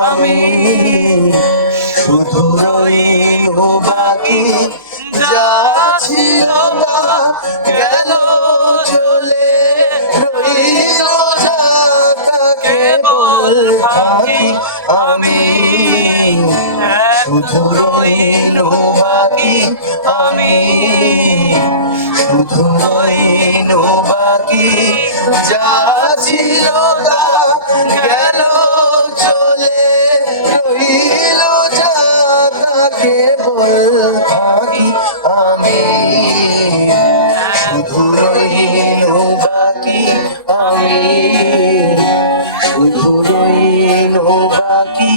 আমি শুধু রইল বাকি যা ছিল তা গেল চলে রইল যা তা কেবল থাকি আমি শুধু রইল বাকি আমি শুধু রইল বাকি যা ছিল তা গেল চলে রইল যা তা কেবল থাকি আমি শুধু রইল বাকি আমি শুধু রইল বাকি